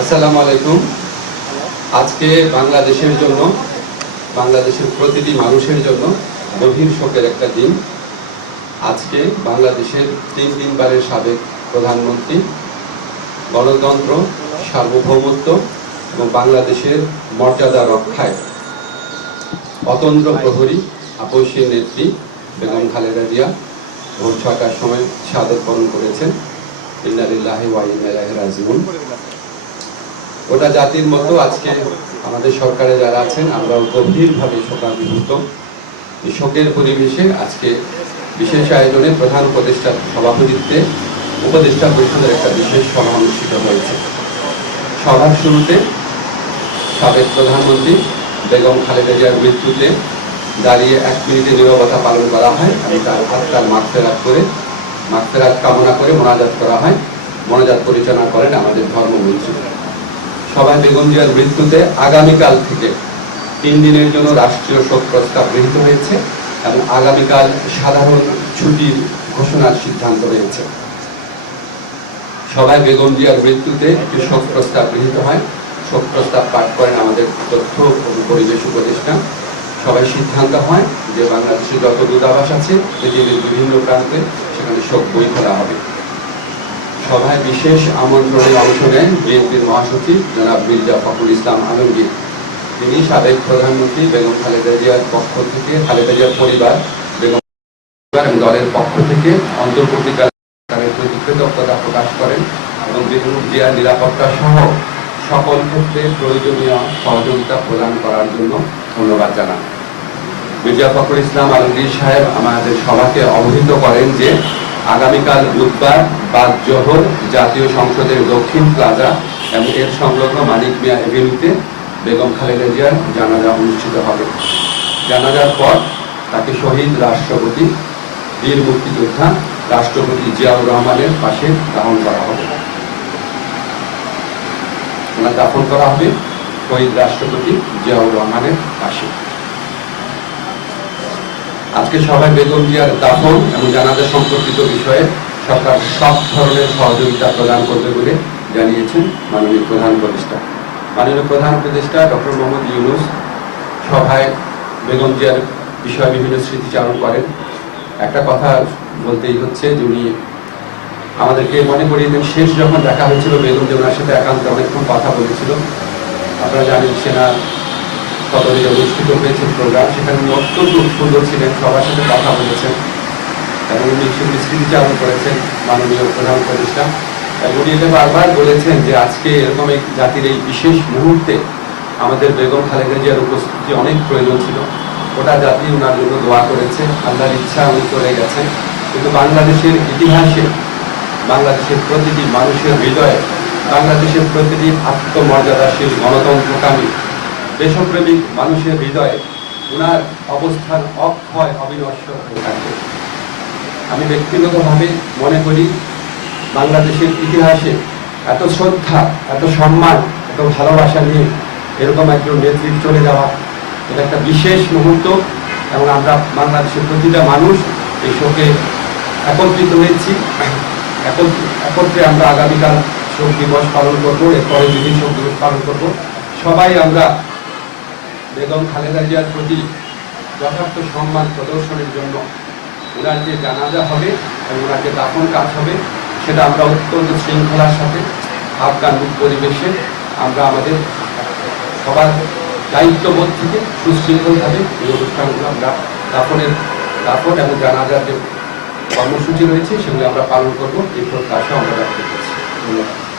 আসসালামু আলাইকুম। আজকে বাংলাদেশের জন্য, বাংলাদেশের প্রতিটি মানুষের জন্য গভীর শোকের একটা দিন। আজকে বাংলাদেশের তিন তিনবারের সাবেক প্রধানমন্ত্রী, গণতন্ত্র, সার্বভৌমত্ব এবং বাংলাদেশের মর্যাদা রক্ষায় অতন্দ্র প্রহরী, আপসীয় নেত্রী বেগম খালেদা জিয়া ভোর ছটার সময় সাদত বরণ করেছেন। ইন্নালিল্লাহি ওয়া ইন্না ইলাইহি ওটা জাতির মতো আজকে আমাদের সরকারে যারা আছেন, আমরাও গভীরভাবে শোকাভিভূত এই শোকের পরিবেশে আজকে বিশেষ আয়োজনে প্রধান উপদেষ্টার সভাপতিত্বে উপদেষ্টা পরিষদের একটা বিশেষ সভা অনুষ্ঠিত হয়েছে। সভার শুরুতে সাবেক প্রধানমন্ত্রী বেগম খালেদা জিয়ার মৃত্যুতে দাঁড়িয়ে এক মিনিটে নীরবতা পালন করা হয় এবং তার আত্মার মাগফেরাত করে মাগফেরাত কামনা করে মোনাজাত করা হয়। মোনাজাত পরিচালনা করেন আমাদের ধর্মমন্ত্রী। সবাই বেগম জিয়ার মৃত্যুতে আগামীকাল থেকে তিন দিনের জন্য রাষ্ট্রীয় শোক প্রস্তাব গৃহীত হয়েছে এবং আগামীকাল সাধারণ ছুটির ঘোষণার সিদ্ধান্ত হয়েছে সবাই বেগম জিয়ার মৃত্যুতে একটি শোক প্রস্তাব গৃহীত হয়। শোক প্রস্তাব পাঠ করেন আমাদের তথ্য পরিবেশ উপদেষ্টা। সবাই সিদ্ধান্ত হয় যে বাংলাদেশে যত দূতাবাস আছে, পৃথিবীর বিভিন্ন প্রান্তে সেখানে শোক বই খোলা হবে। সভায় বিশেষ আমন্ত্রণে অংশ নেন বিএনপির মহাসচিব জনাব মির্জা ফখরুল ইসলাম আলমগীর। তিনি সাবেক প্রধানমন্ত্রী বেগম খালেদা জিয়ার পক্ষ থেকে, খালেদা জিয়ার পরিবার, বেগম এবং দলের পক্ষ থেকে অন্তর্বর্তীকালীন প্রতি কৃতজ্ঞতা প্রকাশ করেন এবং বেগম জিয়ার নিরাপত্তা সহ সকল ক্ষেত্রে প্রয়োজনীয় সহযোগিতা প্রদান করার জন্য ধন্যবাদ জানান। মির্জা ফখরুল ইসলাম আলমগীর সাহেব আমাদের সভাকে অবহিত করেন যে আগামীকাল বুধবার বাদ জোহর জাতীয় সংসদের দক্ষিণ প্লাজা এবং এর সংলগ্ন মানিক মিয়া এভিনিউতে বেগম খালেদা জিয়ার জানাজা অনুষ্ঠিত হবে। জানাজার পর তাকে শহীদ রাষ্ট্রপতি, বীর মুক্তিযোদ্ধা রাষ্ট্রপতি জিয়াউর রহমানের পাশে দাহন করা হবে। দাফন করা হবে শহীদ রাষ্ট্রপতি জিয়াউর রহমানের পাশে। আজকে সবাই বেগম জিয়ার দাফন এবং জানাজা সম্পর্কিত বিষয়ে সরকার সব ধরনের সহযোগিতা প্রদান করবে বলে জানিয়েছেন মাননীয় প্রধান উপদেষ্টা। মাননীয় প্রধান উপদেষ্টা ডক্টর মোহাম্মদ ইউনুস সভায় বেগম জিয়ার বিষয়ে বিভিন্ন স্মৃতিচারণ করেন। একটা কথা বলতেই হচ্ছে যে উনি আমাদেরকে মনে করিয়ে দেন, শেষ যখন দেখা হয়েছিল বেগম ওনার সাথে একান্তে অনেকক্ষণ কথা বলেছিল। আপনারা জানেন সেনা সদরে অনুষ্ঠিত হয়েছে প্রোগ্রাম। সেখানে উনি অত্যন্ত সুন্দর ছিলেন, সবার সাথে কথা বলেছেন। এবং উনি স্মৃতিচারণ করেছেন মাননীয় প্রধান উপদেষ্টা। এবং উনি বারবার বলেছেন যে আজকে এরকম এক জাতির এই বিশেষ মুহূর্তে আমাদের বেগম খালেদা জিয়ার উপস্থিতি অনেক প্রয়োজন ছিল। গোটা জাতি ওনার জন্য দোয়া করেছে, আল্লাহর ইচ্ছা উনি চলে গেছেন। কিন্তু বাংলাদেশের ইতিহাসে, বাংলাদেশের প্রতিটি মানুষের হৃদয়ে, বাংলাদেশের প্রতিটি আত্মমর্যাদাশীল গণতন্ত্রকামী দেশপ্রেমিক মানুষের হৃদয়ে ওনার অবস্থান অক্ষয় অবিনশ্বর হয়ে থাকবে আমি ব্যক্তিগতভাবে মনে করি, বাংলাদেশের ইতিহাসে এত শ্রদ্ধা, এত সম্মান, এত ভালোবাসা নিয়ে এরকম একজন নেতৃত্ব চলে যাওয়া এটা একটা বিশেষ মুহূর্ত এবং আমরা বাংলাদেশের প্রতিটা মানুষ এই শোকে একত্রিত হয়েছি। একত্র- আমরা আগামীকাল শোক দিবস পালন করব, এরপরে যেদিন শোক দিবস পালন করব। সবাই আমরা বেগম খালেদা জিয়ার প্রতি যথার্থ সম্মান প্রদর্শনের জন্য ওনার যে জানাজা হবে এবং ওনার যে দাফন কাজ হবে, সেটা আমরা অত্যন্ত শৃঙ্খলার সাথে আফগান পরিবেশে আমরা আমাদের সবার দায়িত্ববোধ থেকে সুশৃঙ্খলভাবে এই অনুষ্ঠানগুলো আমরা দাফনের, দাফন এবং জানাজার যে কর্মসূচি রয়েছে, সেগুলো আমরা পালন করব। এই প্রত্যাশা আমরা ব্যক্ত করছি। ধন্যবাদ।